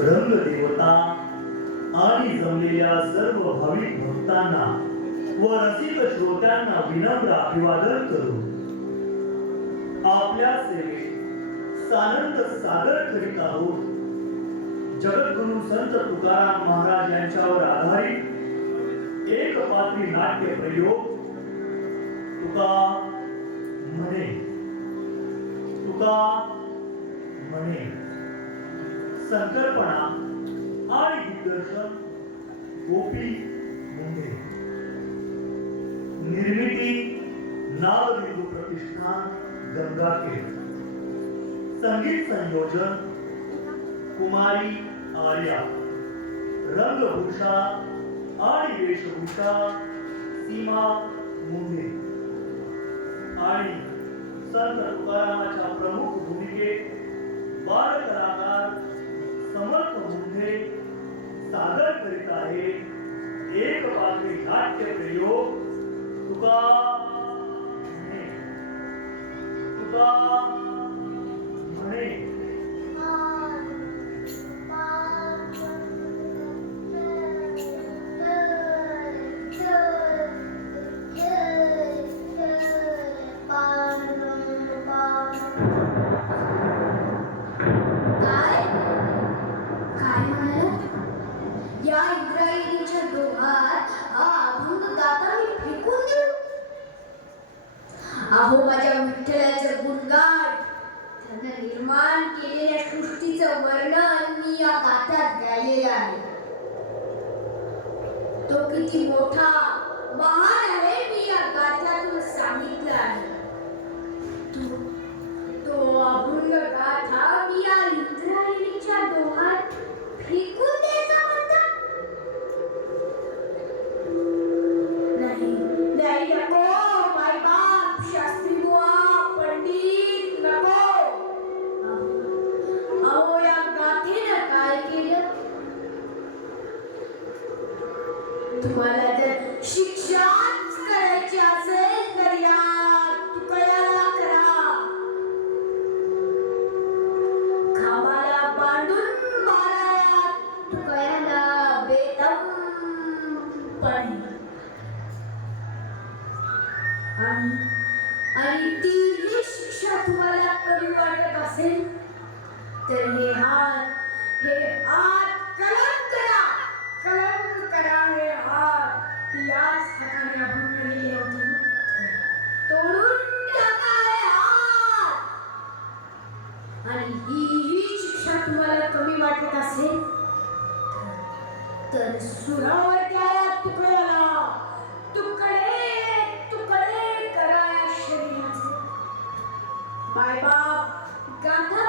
रंगदेवता आणि जमलेल्या सर्व भाविक भक्तांना व रसिक श्रोत्यांना विनम्र अभिवादन करू. आपल्या सेवेत सानंद सादर करीत आहोत. जगद्गुरु संत तुकाराम महाराज यांच्यावर आधारित एक पात्री नाट्य प्रयोग. तुका म्हणे. तुका म्हणे. संकल्पना आणि दिग्दर्शन गोपी मुंडे. निर्मिती नावबिंदू प्रतिष्ठान गंगाखेड. संगीत संयोजन कुमारी आर्या. रंगभूषा आणि वेशभूषा सीमा मुंडे. आणि संत तुकारामाच्या प्रमुख भूमिकेत बाल कलाकार समर्थ मुंडे सादर करीत आहे. एक पात्री नाट्य प्रयोग. तुका तुका अहो माझ्या विठ्ठलाचं गुणगान. त्यानं निर्माण केलेल्या सृष्टीचं वर्णन मी या गाथ्यात गायलेलं आहे. तो किती मोठा महान तुम्हाला जर शिक्षाच करायची असेल तर या तुकड्याला करा. खावाला बांधून माराया तुकड्याला बेदम पण. आणि आणि ती शिक्षा तुम्हाला कधी वाटत कमी वाटत असेल तर सुरावर त्या तुकड्याला तुकडे तुकडे करा शरीराचे. मायबाप गांधा